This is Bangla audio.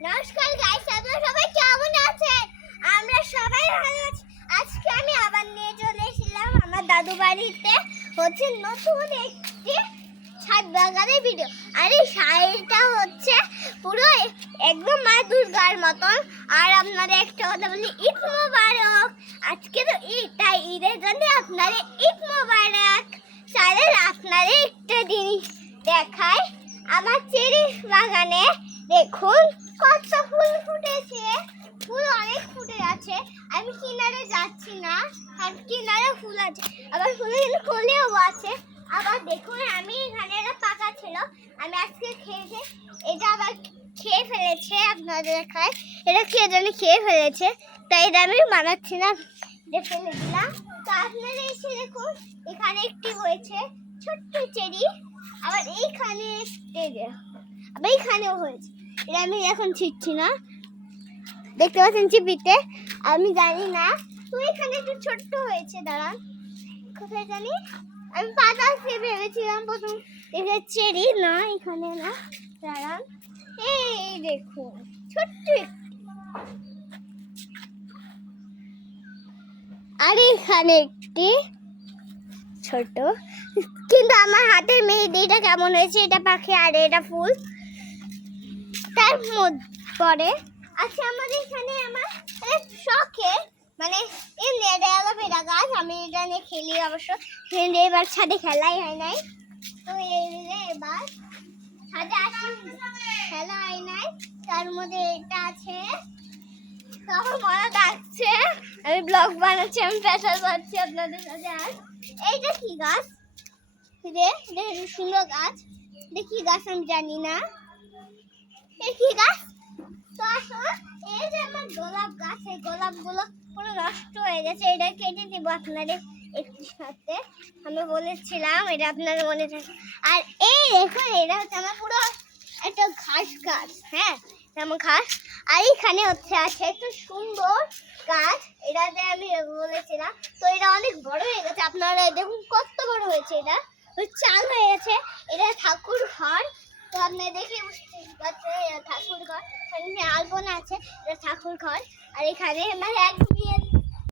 নমস্কার গাইস, আপনারা সবাই কেমন আছেন? আমরা সবাই ভালো আছি। আজকে আমি আবার নিয়ে চলে এসেছিলাম আমার দাদু বাড়িতে। হচ্ছে নতুন একটি ছাদ বাগানের ভিডিও। আর এই শাড়িটা হচ্ছে পুরো একদম মা দুর্গার মতন। আর আপনাদের একটা কথা বলি, ঈদ মোবারক। আজকে তো ঈদ, তাই ঈদের জন্য আপনাদের ঈদ মোবারক। তাহলে আপনাদের একটা জিনিস দেখায়, আমার চেরি বাগানে দেখুন কত ফুল ফুটেছে। ফুল অনেক ফুটে আছে। আমি কিনারে যাচ্ছি না, আর কিনারে ফুল আছে, আবার ফুলের কোলেও আছে। আবার দেখুন, আমি এখানে এটা পাকা ছিল, আমি আজকে খেয়েছে, এটা আবার খেয়ে ফেলেছে। আপনাদের দেখায়, এটা কে জানি খেয়ে ফেলেছে, তাই এটা আমি বানাচ্ছি না, এটা ফেলে দিলাম। তো আপনারা এসে দেখুন, এখানে একটি হয়েছে ছোট্ট চেরি, আবার এইখানে আবার এইখানেও হয়েছে। এটা আমি এখন ছিটছি না, দেখতে পাচ্ছেন চিপিতে, আমি জানি না। তো এখানে একটু ছোট্ট হয়েছে, দাঁড়ান, কোথায় জানি, আমি পাতা ভেবেছিলাম প্রথম, এটা চেরি না, এখানে না, দাঁড়ান, এই দেখুন ছোট্ট। আর এখানে একটি ছোট, কিন্তু আমার হাতের মেহেদিটা কেমন হয়েছে, এটা পাখি আর এটা ফুল তার মধ্যে পড়ে। আচ্ছা, আমাদের এখানে আমার শখে মানে এমনি এটা অ্যালোভেরা গাছ, আমি এটা নিয়ে খেলি অবশ্য, কিন্তু এবার ছাদে খেলাই হয় নাই। তো এবার ছাদে আসি, খেলা হয় নাই, তার মধ্যে এটা আছে। তখন মনে ডাকছে, আমি ব্লগ বানাচ্ছি, আমি পেশা করছি আপনাদের সাথে। আর এইটা কি গাছ রে? সুন্দর গাছ, দেখি গাছ আমি জানি না কি গাছ। তো আসলে এই যে আমার গোলাপ গাছ, এই গোলাপগুলো পুরো নষ্ট হয়ে গেছে, এটা কেটে দিব আপনাদের একটু সাথে, আমি বলেছিলাম, এটা আপনাদের মনে থাকে। আর এই দেখুন, এটা হচ্ছে আমার পুরো একটা ঘাস গাছ, হ্যাঁ যেমন ঘাস। আর এইখানে হচ্ছে আছে একটু সুন্দর গাছ, এটাতে আমি বলেছিলাম। তো এটা অনেক বড় হয়ে গেছে, আপনারা দেখুন কত বড় হয়েছে, এটা চাল হয়ে গেছে। এটা ঠাকুর ঘর, তো আপনি দেখে বুঝতে পারছেন এটা ঠাকুর ঘর, আলপনা আছে, এটা ঠাকুর ঘর। আর এখানে মানে এক